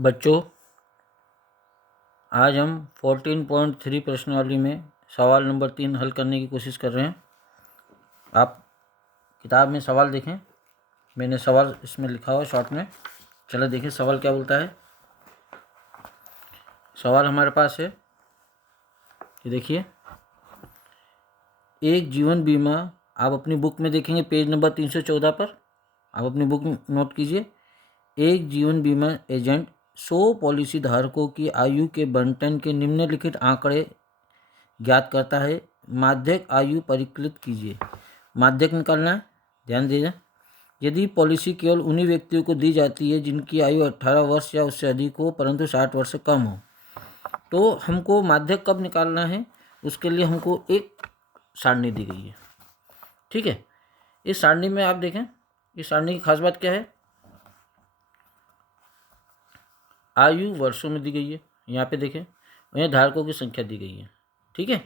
बच्चों, आज हम 14.3 प्रश्नावली में सवाल नंबर 3 हल करने की कोशिश कर रहे हैं। आप किताब में सवाल देखें, मैंने सवाल इसमें लिखा हुआ शॉर्ट में। चलो देखें सवाल क्या बोलता है। सवाल हमारे पास है, ये देखिए, एक जीवन बीमा, आप अपनी बुक में देखेंगे पेज नंबर 314 पर, आप अपनी बुक नोट कीजिए। एक जीवन बीमा एजेंट 100 पॉलिसी धारकों की आयु के बंटन के निम्नलिखित आंकड़े ज्ञात करता है। माध्यक आयु परिकलित कीजिए। माध्यक निकालना है, ध्यान दीजिए। यदि पॉलिसी केवल उन्हीं व्यक्तियों को दी जाती है जिनकी आयु 18 वर्ष या उससे अधिक हो परंतु 60 वर्ष से कम हो, तो हमको माध्यक कब निकालना है, उसके लिए हमको एक सारणी दी गई है। ठीक है, इस सारणी में आप देखें, इस सारणी की खास बात क्या है, आयु वर्षों में दी गई है, यहाँ पे देखें, यहाँ धारकों की संख्या दी गई है। ठीक है,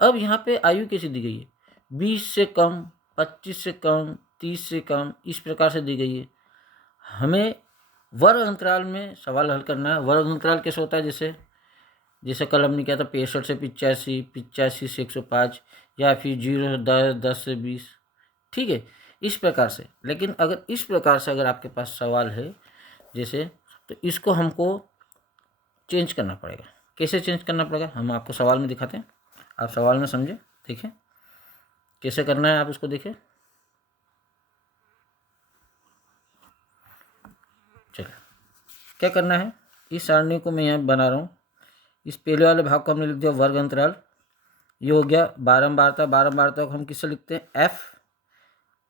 अब यहाँ पे आयु कैसी दी गई है, 20 से कम, 25 से कम, 30 से कम, इस प्रकार से दी गई है। हमें वर्ग अंतराल में सवाल हल करना है। वर्ग अंतराल कैसे होता है, जैसे कल हमने किया था 65 से 85, 85 से 105, या फिर 0 से 10, 10 से 20। ठीक है, इस प्रकार से। लेकिन अगर इस प्रकार से अगर आपके पास सवाल है जैसे, तो इसको हमको चेंज करना पड़ेगा। कैसे चेंज करना पड़ेगा, हम आपको सवाल में दिखाते हैं, आप सवाल में समझें, देखें कैसे करना है, आप उसको देखें। चलिए, क्या करना है, इस सारणी को मैं यहाँ बना रहा हूँ। इस पहले वाले भाग को हमने लिख दिया वर्ग अंतराल, ये हो गया बारंबारता। बारंबारता को हम किससे लिखते हैं, एफ,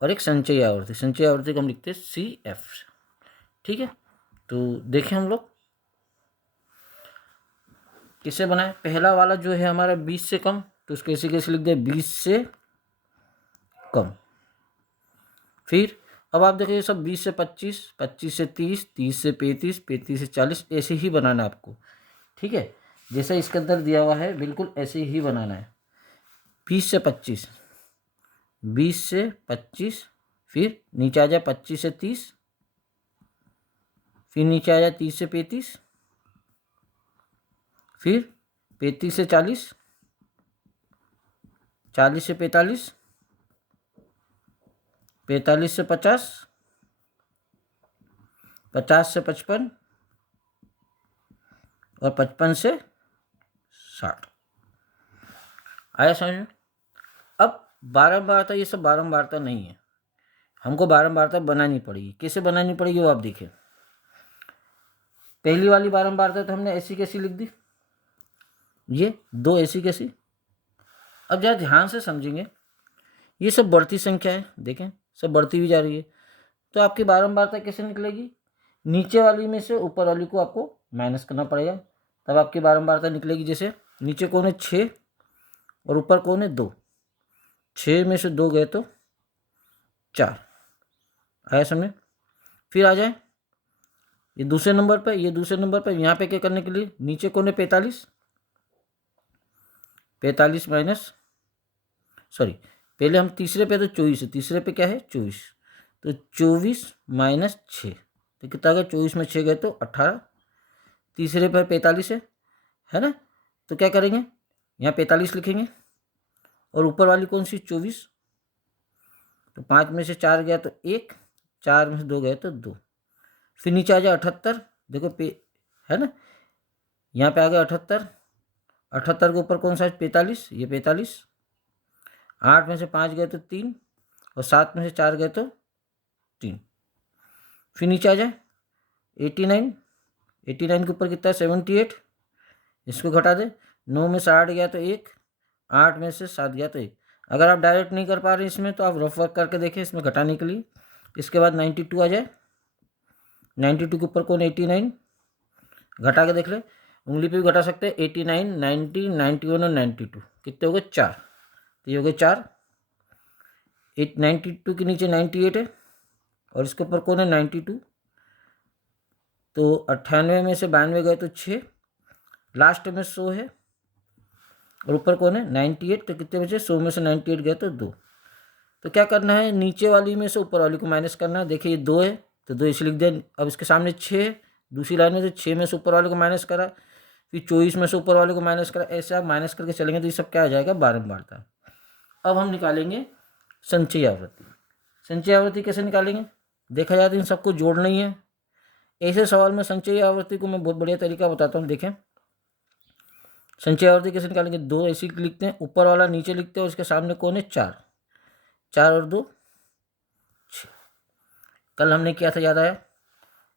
और एक संचयी आवर्ती, संचयी आवर्ती को हम लिखते हैं सी एफ। ठीक है, तो देखें हम लोग किससे बनाए। पहला वाला जो है हमारा 20 से कम, तो उसको ऐसे कैसे लिख दिया, 20 से कम। फिर अब आप देखिए सब 20 से 25, 25 से 30, 30 से 35, 35 से 40, ऐसे ही बनाना है आपको। ठीक है, जैसे इसके अंदर दिया हुआ है बिल्कुल ऐसे ही बनाना है। 20 से 25, 20 से 25, फिर नीचे आ जाए 25 से 30, फिर नीचे आ जाए 30 से 35, फिर 35 से 40, 40 से 45, 45 से 50, 50 से 55, और 55 से 60। आया समझ में। अब बारंबारता, ये सब बारंबारता नहीं है, हमको बारंबारता बनानी पड़ेगी। कैसे बनानी पड़ेगी वो आप देखिए। पहली वाली बारंबारता तो हमने ऐसी कैसी लिख दी, ये 2 ऐसी कैसी। अब जरा ध्यान से समझेंगे, ये सब बढ़ती संख्या है, देखें सब बढ़ती हुई जा रही है, तो आपकी बारंबारता कैसे निकलेगी, नीचे वाली में से ऊपर वाली को आपको माइनस करना पड़ेगा, तब आपकी बारंबारता निकलेगी। जैसे नीचे कौन है 6 और ऊपर कौन है 2, 6 में से 2 गए तो 4। आया समझे। फिर आ जाए ये दूसरे नंबर पर, ये दूसरे नंबर पर, यहाँ पे क्या करने के लिए, नीचे कौन है 45, 45 माइनस, सॉरी पहले हम तीसरे पे, तो 24 है, तीसरे पे क्या है 24, तो 24 माइनस 6, तो कितना गया, 24 में 6 गए तो 18, तीसरे पर 45 है ना, तो क्या करेंगे, यहाँ 45 लिखेंगे, और ऊपर वाली कौन सी 24, तो 5 में से 4 गया तो 1, 4 में से 2 गए तो 2, फिर नीचे आ जाए 78, देखो पे है ना, यहाँ पे आ गया 78, 78 के ऊपर कौन सा है 45, ये 45, 8 में से 5 गए तो 3, और 7 में से 4 गए तो 3, फिर नीचे आ जाए 89, 89 के ऊपर कितना है 78, इसको घटा दे, 9 में से 8 गया तो 1, 8 में से 7 गया तो 1। अगर आप डायरेक्ट नहीं कर पा रहे इसमें, तो आप रफ वर्क करके देखें इसमें घटाने के लिए। इसके बाद 92 आ जाए, 92 के ऊपर कौन 89, घटा के देख ले, उंगली पे भी घटा सकते हैं, 89, 90, 91 और 92 कितने हो गए 4, तो ये हो गए 4। 92 के नीचे 98 है, और इसके ऊपर कौन है 92, तो 98 में से 92 गए तो 6, लास्ट में 100 है, और ऊपर कौन है 98, तो कितने बचे 100 में से 98 गए तो 2। तो क्या करना है, नीचे वाली में से ऊपर वाली को माइनस करना है। देखिए ये 2 है, तो 2 इसे लिख दिया। अब इसके सामने 6 है, दूसरी लाइन में से 6 में से ऊपर वाले को माइनस करा, फिर 24 में से ऊपर वाले को माइनस करा, ऐसे आप माइनस करके चलेंगे तो ये सब क्या आ जाएगा, बारंबारता। अब हम निकालेंगे संचयी आवृत्ति। संचयी आवृत्ति कैसे निकालेंगे, देखा जाए तो इन सबको जोड़ना ही है। ऐसे सवाल में संचयी आवृत्ति को मैं बहुत बढ़िया तरीका बताता हूँ। देखें संचयी आवृत्ति कैसे निकालेंगे, 2 ऐसी लिखते हैं, ऊपर वाला नीचे लिखते हैं, उसके सामने कौन है 4, 4 और 2 6। कल हमने किया था याद आया,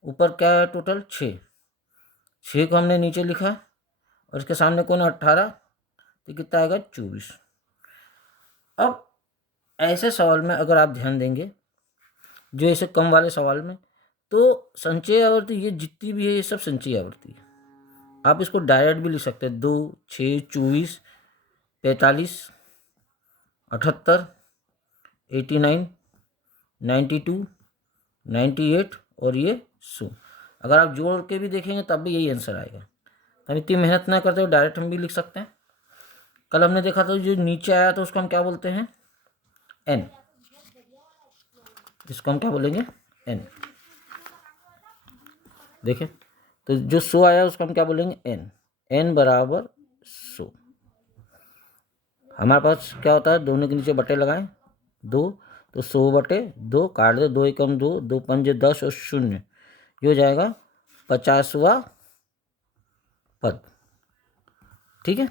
ऊपर क्या है टोटल 6, 6 को हमने नीचे लिखा और इसके सामने कौन है 18, तो कितना आएगा 24। अब ऐसे सवाल में अगर आप ध्यान देंगे, जो ऐसे कम वाले सवाल में, तो संचयी आवृत्ति ये जितनी भी है ये सब संचयी आवृत्ति है। आप इसको डायरेक्ट भी लिख सकते हैं, 2, 6, 24, 45, 78, 89, 92, 98 और ये 100। अगर आप जोड़ के भी देखेंगे तब भी यही आंसर आएगा। तो हम इतनी मेहनत ना करते हुए डायरेक्ट हम भी लिख सकते हैं। कल हमने देखा था जो नीचे आया था उसको हम क्या बोलते हैं, n। इसको हम क्या बोलेंगे, n। देखें तो जो 100 आया उसको हम क्या बोलेंगे, n। n बराबर 100। हमारे पास क्या होता है, दोनों के नीचे बटे लगाएं, 2, तो 100/2 काट दे, 2 एकम 2, 2 पंजे 10 और 0, ये हो जाएगा 50वां पद। ठीक है,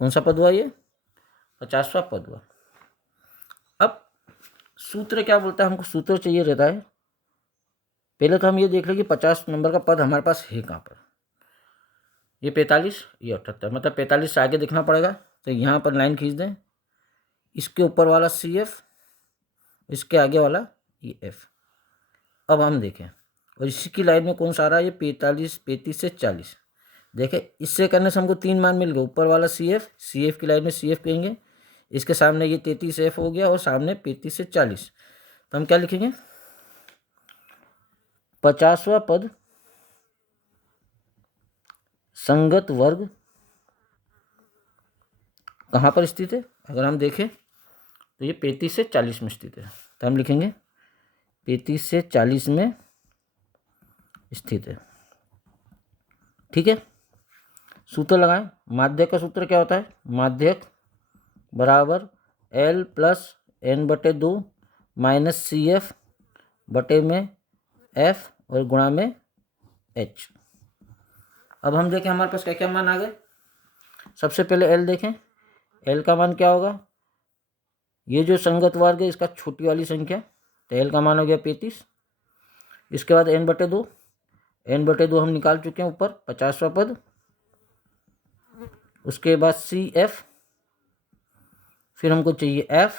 कौन सा पद हुआ ये, 50वां पद हुआ। अब सूत्र क्या बोलता है, हमको सूत्र चाहिए रहता है। पहले तो हम ये देख लें कि 50 नंबर का पद हमारे पास है कहाँ पर। ये 45, ये 78, मतलब 45 से आगे देखना पड़ेगा। तो यहाँ पर लाइन खींच दें, इसके ऊपर वाला CF, इसके आगे वाला ये F। अब हम देखें और इसी की लाइन में कौन सा आ रहा है, ये 45, 35 से 40। देखें इससे करने से हमको 3 मान मिल गए, ऊपर वाला CF, CF की लाइन में CF कहेंगे, इसके सामने ये 33F हो गया और सामने 35 से 40। तो हम क्या लिखेंगे, 50वां पद संगत वर्ग कहाँ पर स्थित है, अगर हम देखें तो ये 35 से 40 में स्थित है। तो हम लिखेंगे 35 से 40 में स्थित है। ठीक है, सूत्र लगाएं। माध्यक का सूत्र क्या होता है, माध्यक बराबर L + n/2 - CF बटे में F और गुणा में H। अब हम देखें हमारे पास क्या क्या मान आ गए। सबसे पहले L देखें, L का मान क्या होगा, ये जो संगत वर्ग है इसका छोटी वाली संख्या, तो L का मान हो गया 35। इसके बाद n/2, n/2 हम निकाल चुके हैं ऊपर, 50वां पद। उसके बाद CF, फिर हमको चाहिए F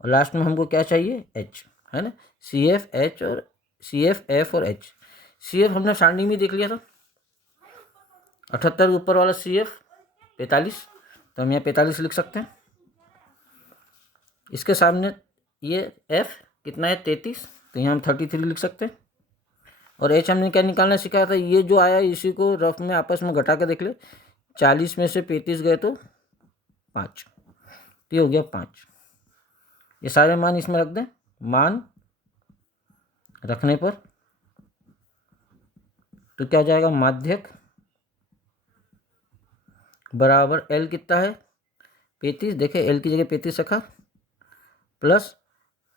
और लास्ट में हमको क्या चाहिए, H, है ना। CF, H और CF, F और H। CF हमने सारणी में देख लिया था, 78 ऊपर वाला CF 45, तो हम यहाँ 45 लिख सकते हैं। इसके सामने ये F कितना है 33, तो यहाँ हम 33 लिख सकते हैं। और H हमने क्या निकालना सिखाया था, ये जो आया इसी को रफ में आपस में घटा के देख ले, 40 में से 35 गए तो 5, तो ये हो गया 5। ये सारे मान इसमें रख दें, मान रखने पर तो क्या जाएगा, माध्यक बराबर L कितना है 35, देखे L की जगह 35 रखा, प्लस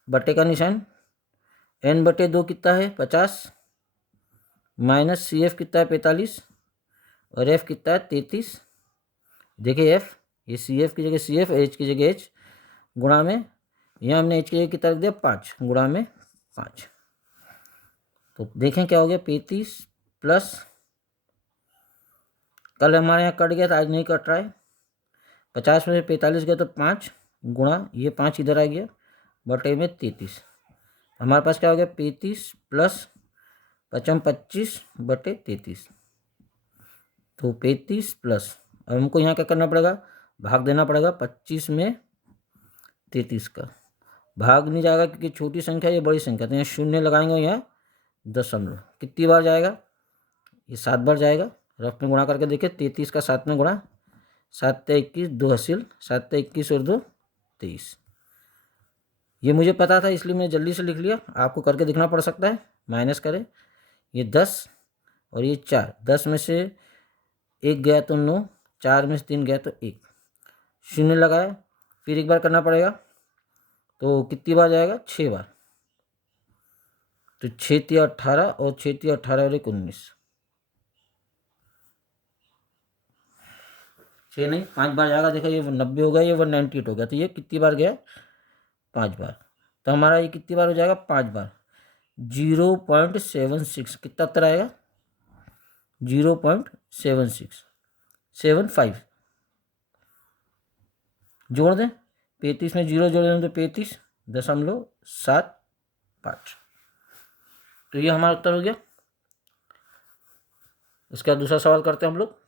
बटे का निशान, n/2 कितना है 50, माइनस CF कितना है 45 और F कितना है 33। देखिए F, ये CF की जगह CF, H की जगह H, गुणा में यहाँ हमने H की जगह कितना रख दिया 5, गुणा में 5। तो देखें क्या हो गया, 35 प्लस, कल हमारे यहाँ कट गया था, आज नहीं कट रहा है, 50 में से 45 गया तो 5, गुणा ये 5 इधर आ गया, बटे में 33। हमारे पास क्या हो गया, 35 प्लस 25 बटे 33, तो 35 प्लस, अब हमको यहाँ क्या करना पड़ेगा, भाग देना पड़ेगा 25 में 33 का। भाग नहीं जाएगा क्योंकि छोटी संख्या ये बड़ी संख्या, तो यहाँ 0 लगाएंगे, यहाँ दशमलव, कितनी बार जाएगा, ये 7 बार जाएगा। रफ में गुणा करके देखिए, 33 का 7 में गुणा, 7 × 21 2 हासिल, 7 × 21 और 2 23। ये मुझे पता था इसलिए मैं जल्दी से लिख लिया, आपको करके दिखना पड़ सकता है, माइनस करें, ये 10 और ये 4, 10 में से 1 गया तो 9, 4 में से 3 गया तो 1, शून्य लगाया, फिर एक बार करना पड़ेगा, तो कितनी बार जाएगा, 6 बार। तो 6 तिया 18 और 6 तिया 18 और 1 19, 6 नहीं 5 बार जाएगा। देखो ये 90 हो गया, ये 198 हो गया, तो ये कितनी बार गया, 5 बार। तो हमारा ये कितनी बार हो जाएगा, 5 बार। 0.76 कितना उत्तर आएगा, 0.7675। जोड़ दें, 35 में 0 जोड़ दें तो 35.75। तो ये हमारा उत्तर हो गया। इसका दूसरा सवाल करते हैं हम लोग।